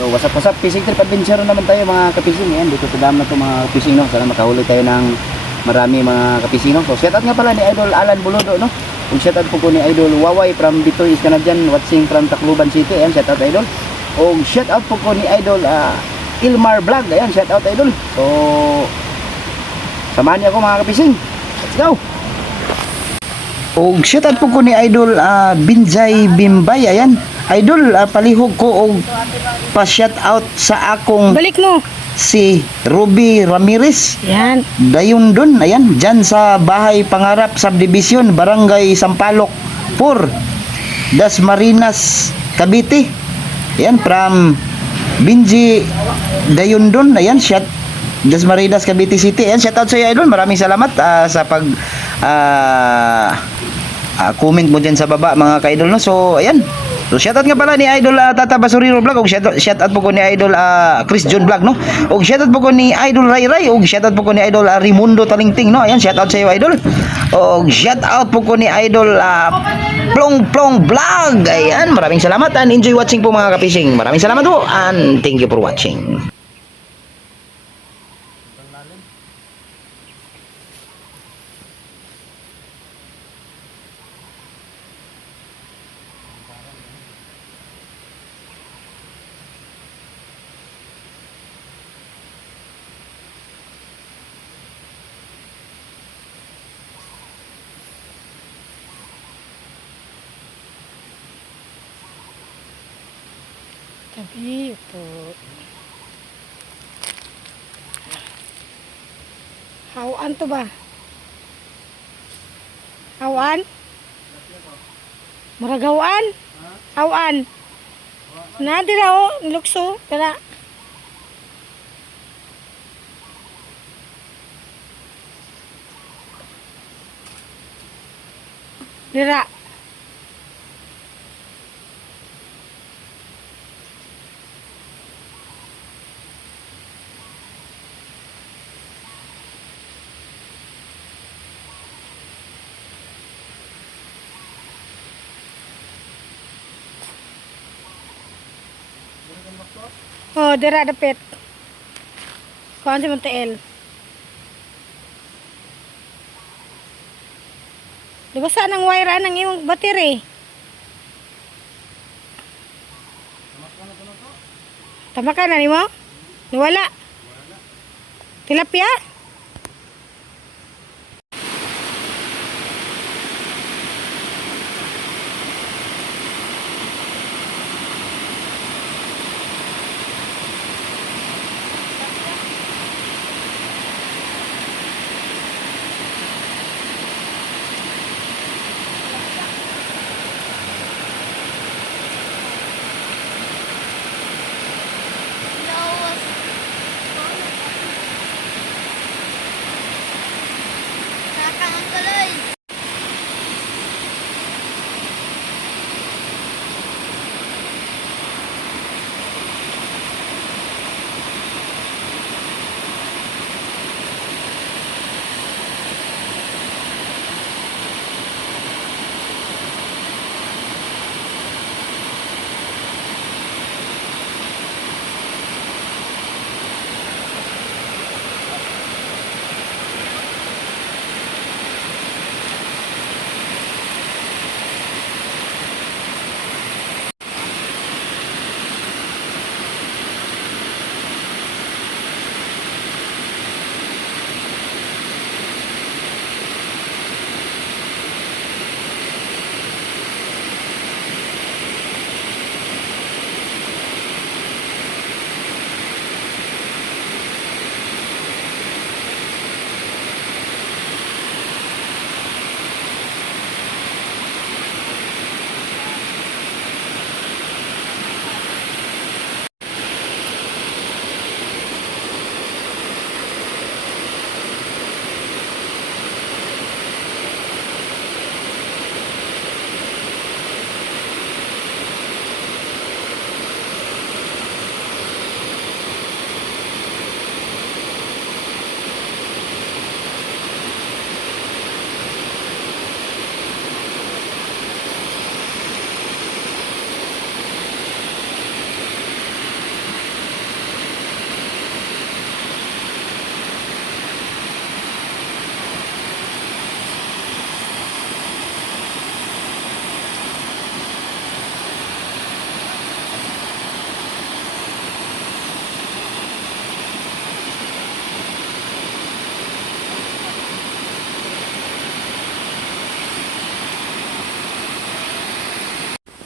So what's up, fishing trip adventure naman tayo mga kapising. Ayan, dito sa dam na to mga kapising, no? Sana makahuli tayo ng marami mga kapising, no? So shout out nga pala ni Idol Alan Buludo, no? Kung shout out po ni Idol Waway from Bitoy is Canadian, watching from Tacloban City. Ayan, shout out Idol. O shout out po ni Idol Ilmar Vlog. Ayan, shout out Idol. So samahan niyo ako mga kapising. Let's go. O shout out po ni Idol Binjay Bimbay. Ayan, Idol, palihog ko og pa-shout out sa akong Balik mo. si Ruby Ramirez. Yan. Dayon dun, ayan, dyan sa Bahay Pangarap Subdivision, Barangay Sampaloc 4, Dasmariñas, Cavite. Ayan, from Binji Dayundon. Ayan, shout Dasmariñas, Cavite City. Ayan, shout out sa iyo, Idol. Maraming salamat sa pag comment mo dyan sa baba mga ka-idol, no? So ayan, so shoutout nga pala ni Idol Tata Basuriro Vlog, o shoutout po ko ni Idol Chris John Vlog, no? O shoutout po ko ni Idol Ray Ray, o shoutout po ko ni Idol Rimundo Talingting, no? Ayan, shoutout sa iyo, Idol. O shoutout po ko ni Idol Plong Plong Vlog. Ayan, maraming salamat and enjoy watching po mga kapishing. Maraming salamat po and thank you for watching. Tabi po. Hawan to ba? Hawan? Maragawan? Hawan? Nadira o, lukso. Tara. Dira. Oh, dira dapit. Kuan sa Montiel. Di ba saan ang wire ng iyong battery? Tama ka na ni mo? Nawala. Tilapia?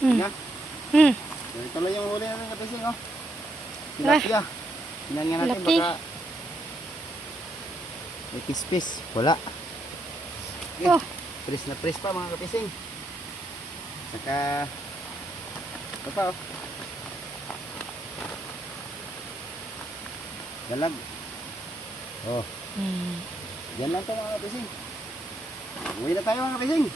Nga. Hmm. So, ito lang yung huli natin kapising, oh. Tilapia. Tingnan nga natin, Laki. baka may pispis. Wala. Okay. Oh. Press na press pa mga kapising. Saka, ito pa, oh. Dalag. Oh, Hmm. yan lang to mga kapising. Uwi na tayo mga kapising.